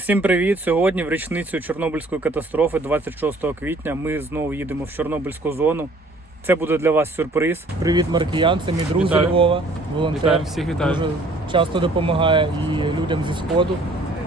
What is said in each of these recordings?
всім привіт! Сьогодні в річницю Чорнобильської катастрофи, 26 квітня, ми знову їдемо в Чорнобильську зону. Це буде для вас сюрприз. Привіт, Маркіян, це мій друг з Львова, волонтер. Вітаю, всіх вітаю. Дуже часто допомагає і людям зі сходу,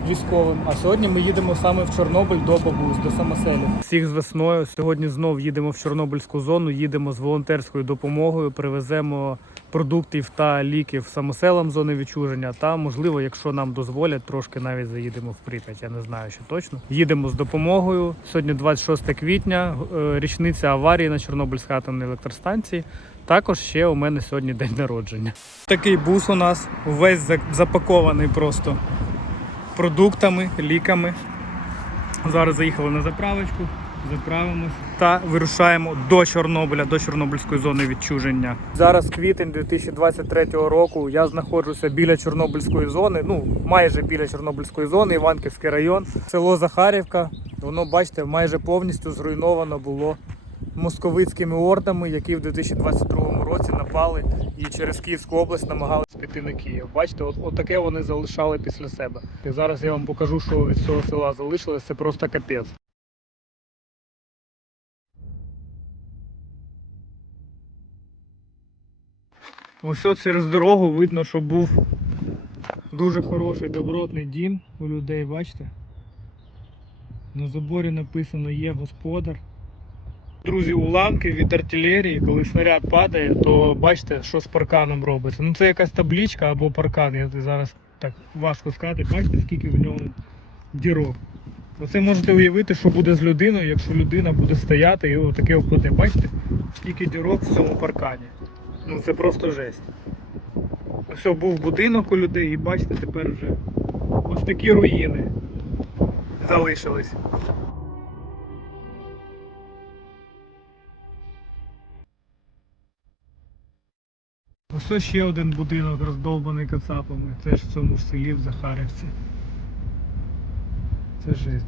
військовим. А сьогодні ми їдемо саме в Чорнобиль до бабусь, до самоселів. Всіх з весною. Сьогодні знов їдемо в Чорнобильську зону, їдемо з волонтерською допомогою, привеземо продуктів та ліків самоселам зони відчуження. Та можливо, якщо нам дозволять, трошки навіть заїдемо в Прип'ять. Я не знаю, що точно. Їдемо з допомогою. Сьогодні 26 квітня, е, річниця аварії на Чорнобильській атомній електростанції. Також ще у мене сьогодні день народження. Такий бус у нас весь запакований просто продуктами, ліками. Зараз заїхали на заправочку, заправимось та вирушаємо до Чорнобиля, до Чорнобильської зони відчуження. Зараз квітень 2023 року. Я знаходжуся біля Чорнобильської зони, ну майже біля Чорнобильської зони, Іванківський район, село Захарівка. Воно, бачите, майже повністю зруйновано було московицькими ордами, які в 2022 році напали і через Київську область намагалися піти на Київ. Бачите, от, от таке вони залишали після себе. І зараз я вам покажу, що від цього села залишилось. Це просто капець. Ось через дорогу видно, що був дуже хороший добротний дім у людей, бачите? На заборі написано є господар. Друзі, уламки від артилерії, коли снаряд падає, то бачите, що з парканом робиться. Ну це якась табличка або паркан. Я зараз так важко сказати, бачите, скільки в ньому дірок. Оце можете уявити, що буде з людиною, якщо людина буде стояти і отаке впаде. Бачите, скільки дірок в цьому паркані. Ну це просто жесть. Ось був будинок у людей і бачите, тепер вже ось такі руїни залишились. Ось ще один будинок роздовбаний кацапами, теж в цьому ж селі в Захарівці. Це жесть,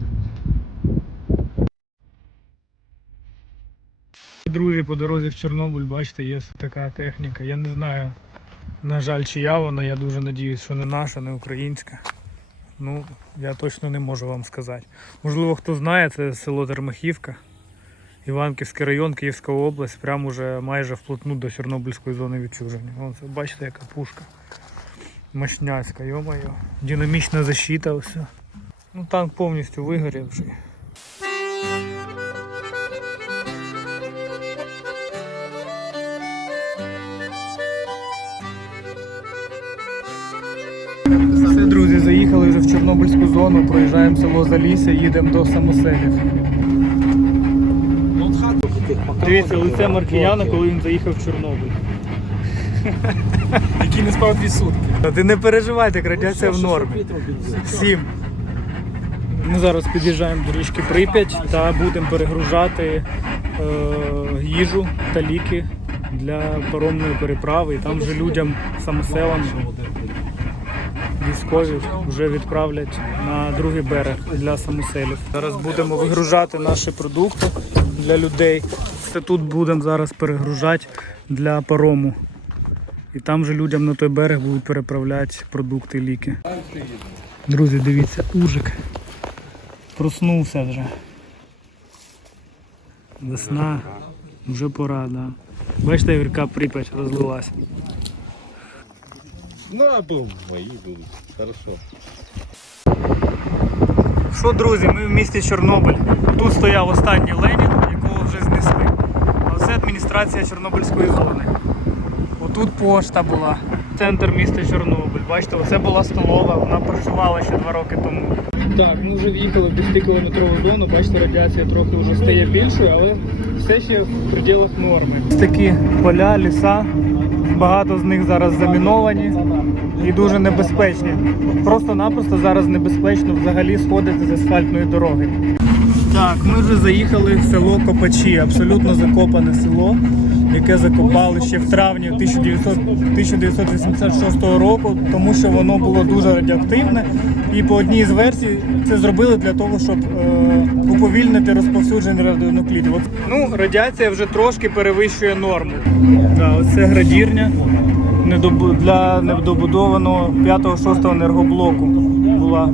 друзі. По дорозі в Чорнобиль, бачите, є така техніка. Я не знаю, на жаль, чия вона, я дуже надіюсь, що не наша, не українська. Ну, я точно не можу вам сказати. Можливо, хто знає, це село Термахівка. Іванківський район, Київська область, прямо уже майже вплотну до Чорнобильської зони відчуження. Оце, бачите, яка пушка. Мощняцька, йо-моє. Динамічна защита, все. Ну танк повністю вигорівший. Друзі, заїхали вже в Чорнобильську зону, проїжджаємо село Залісся, їдемо до самоселів. Дивіться, лице Маркіяна, коли він заїхав в Чорнобиль. Який не спав дві сутки. Та Ти не переживай, так радіація в нормі. Сім. Ми зараз під'їжджаємо до річки Прип'ять та будемо перегружати е, їжу та ліки для паромної переправи. І там вже людям самоселам військові вже відправлять на другий берег для самоселів. Зараз будемо вигружати наші продукти для людей. Це тут будемо зараз перегружати для парому. І там же людям на той берег будуть переправляти продукти, ліки. Друзі, дивіться, ужик. Проснувся вже. Весна, вже пора, да. Бачите, як ріка Прип'ять розлилась. Ну, або мої будуть. Хорошо. Що, друзі, ми в місті Чорнобиль. Тут стояв останній Ленін, якого вже знесли. А це адміністрація Чорнобильської зони. Отут пошта була, центр міста Чорнобиль. Бачите, оце була столова, вона працювала ще два роки тому. Так, ми вже в'їхали в 10-кілометрову зону, бачите, радіація трохи вже стає більшою, але все ще в пределах норми. Ось такі поля, ліса, багато з них зараз заміновані і дуже небезпечні. Просто-напросто зараз небезпечно взагалі сходити з асфальтної дороги. Так, ми вже заїхали в село Копачі, абсолютно закопане село, яке закопали ще в травні 1900 1986 року, тому що воно було дуже радіоактивне. І по одній з версій це зробили для того, щоб е, уповільнити розповсюдження радіонуклідів. Ну, радіація вже трошки перевищує норму. Да, оце градірня для недобудованого 5-6 енергоблоку була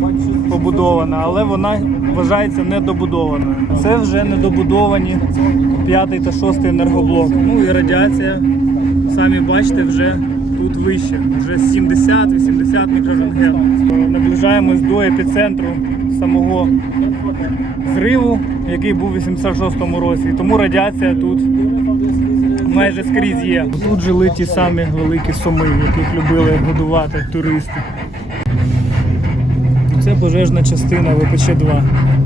побудована, але вона вважається недобудованою. Це вже недобудовані п'ятий та шостий енергоблок. Ну і радіація, самі бачите, вже тут вище, вже 70-80 мікрорентген. Наближаємось до епіцентру самого зриву, який був у 86-му році. Тому радіація тут майже скрізь є. Тут жили ті самі великі соми, яких любили годувати туристи. Це пожежна частина ВПЧ-2.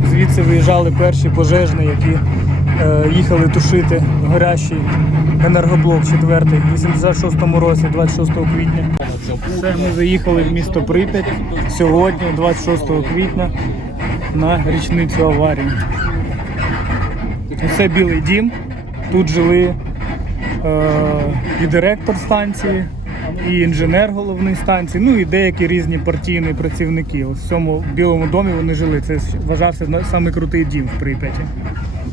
Звідси виїжджали перші пожежні, які е, їхали тушити горящий енергоблок 4 в 86-му році, 26 квітня. Це ми заїхали в місто Прип'ять сьогодні, 26 квітня, на річницю аварії. Це білий дім. Тут жили е, і директор станції, і інженер головної станції, ну і деякі різні партійні працівники. Ось в цьому білому домі вони жили. Це вважався на- самий крутий дім в Прип'яті.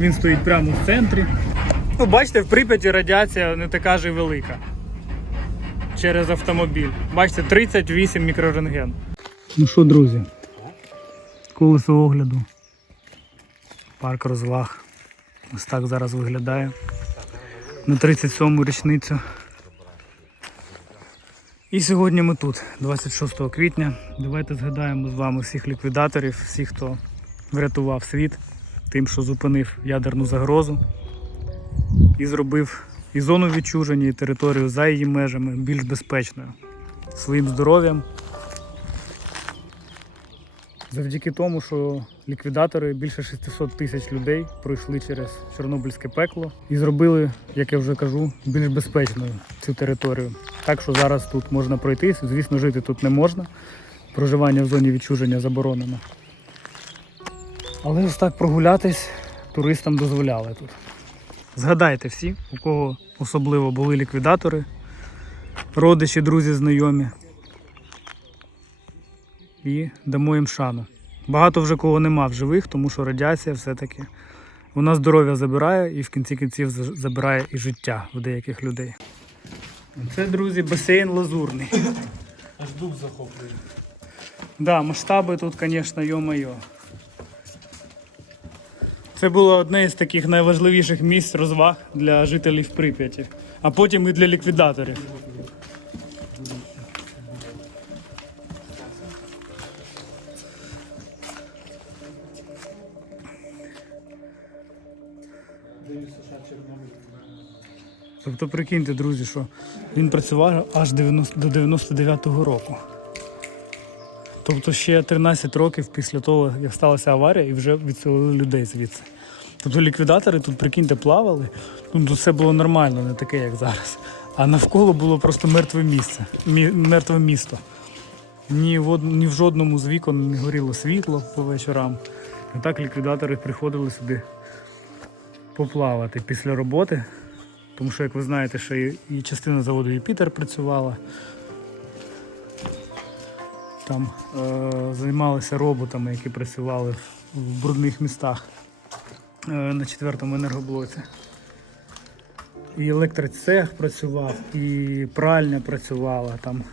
Він стоїть прямо в центрі. Ну, бачите, в Прип'яті радіація не така ж і велика. Через автомобіль. Бачите, 38 мікрорентген. Ну що, друзі? Колесо огляду. Парк розваг. Ось так зараз виглядає. На 37-му річницю. І сьогодні ми тут, 26 квітня. Давайте згадаємо з вами всіх ліквідаторів, всіх, хто врятував світ, тим, що зупинив ядерну загрозу і зробив і зону відчуження, і територію за її межами більш безпечною. Своїм здоров'ям. Завдяки тому, що ліквідатори більше 600 тисяч людей пройшли через Чорнобильське пекло і зробили, як я вже кажу, більш безпечною цю територію. Так що зараз тут можна пройтись. Звісно, жити тут не можна. Проживання в зоні відчуження заборонено. Але ось так прогулятись туристам дозволяли тут. Згадайте всі, у кого особливо були ліквідатори, родичі, друзі, знайомі. І дамо їм шану. Багато вже кого нема в живих, тому що радіація все-таки вона здоров'я забирає і в кінці кінців забирає і життя в деяких людей. Це, друзі, басейн лазурний. Аж дух захоплює. Да, масштаби тут, звісно, йо-майо. Це було одне з таких найважливіших місць розваг для жителів Прип'яті, а потім і для ліквідаторів. Тобто прикиньте, друзі, що він працював аж 90 до 99-го року. Тобто ще 13 років після того, як сталася аварія, і вже відселили людей звідси. Тобто ліквідатори тут, прикиньте, плавали. Ну, тут все було нормально, не таке, як зараз. А навколо було просто мертве місце, мі- мертве місто. Ні в, ні в жодному з вікон не горіло світло по вечорам. І так ліквідатори приходили сюди поплавати після роботи. Тому що, як ви знаєте, ще і, частина заводу Юпітер працювала. Там е, займалися роботами, які працювали в брудних містах е, на четвертому енергоблоці. І електроцех працював, і пральня працювала, там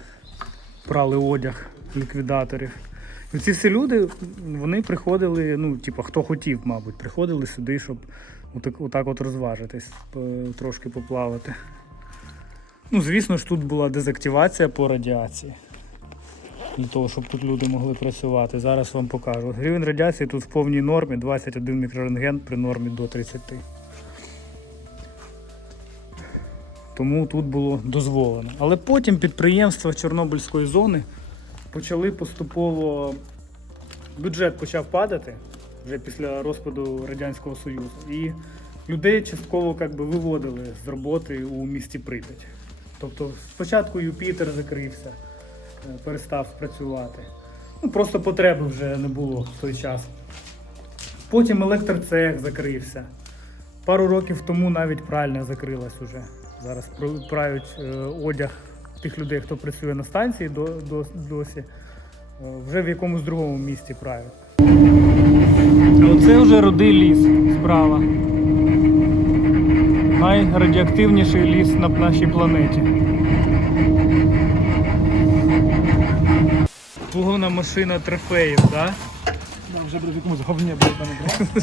прали одяг ліквідаторів. І ці всі люди вони приходили, ну, типу, хто хотів, мабуть, приходили сюди, щоб отак, отак от розважитись, трошки поплавати. Ну, звісно ж, тут була дезактивація по радіації для того, щоб тут люди могли працювати. Зараз вам покажу. Рівень радіації тут в повній нормі 21 мікрорентген при нормі до 30. Тому тут було дозволено. Але потім підприємства Чорнобильської зони почали поступово. Бюджет почав падати вже після розпаду Радянського Союзу. І людей частково як би, виводили з роботи у місті Прип'ять. Тобто спочатку Юпітер закрився е, перестав працювати. Ну, просто потреби вже не було в той час. Потім електроцех закрився. Пару років тому навіть пральня закрилась уже. Зараз пр- прають е, одяг тих людей, хто працює на станції до, до, досі. Е, Вже в якомусь другому місті прають. А оце вже рудий ліс справа. Найрадіоактивніший ліс на нашій планеті. обслугована машина трофеїв, так? Там вже буде в якомусь говні буде мене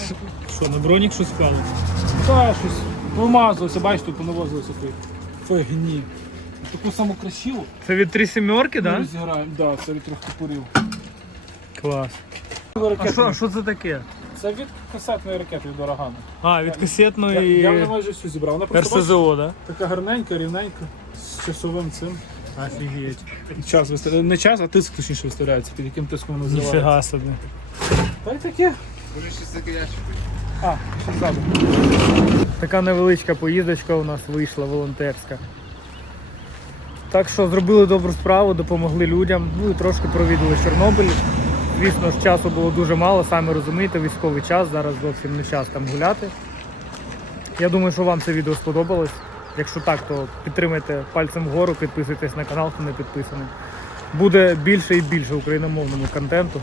Що, на бронік щось впало? Та щось помазалося, бачиш, тут понавозилося ти. Фигні. Таку саму красиву Це від три сімерки, так? розіграємо. Да, це від трьох топорів. Клас. А що це таке? Це від касетної ракети від урагану. А, від Я, касетної я вже майже всю зібрав. Вона просто бачиш, РСЗО, так? така гарненька, рівненька, з часовим цим. Офігеть. Час виставляє. Не час, а тиск точніше виставляється, під яким тиском воно зривається. Ніфіга собі. Та й таке. А, ще ззаду. Така невеличка поїздочка у нас вийшла волонтерська. Так що зробили добру справу, допомогли людям, ну і трошки провідали Чорнобиль. Звісно ж, часу було дуже мало, самі розумієте, військовий час, зараз зовсім не час там гуляти. Я думаю, що вам це відео сподобалось. Якщо так, то підтримайте пальцем вгору, підписуйтесь на канал, хто не підписаний. Буде більше і більше україномовному контенту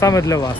саме для вас.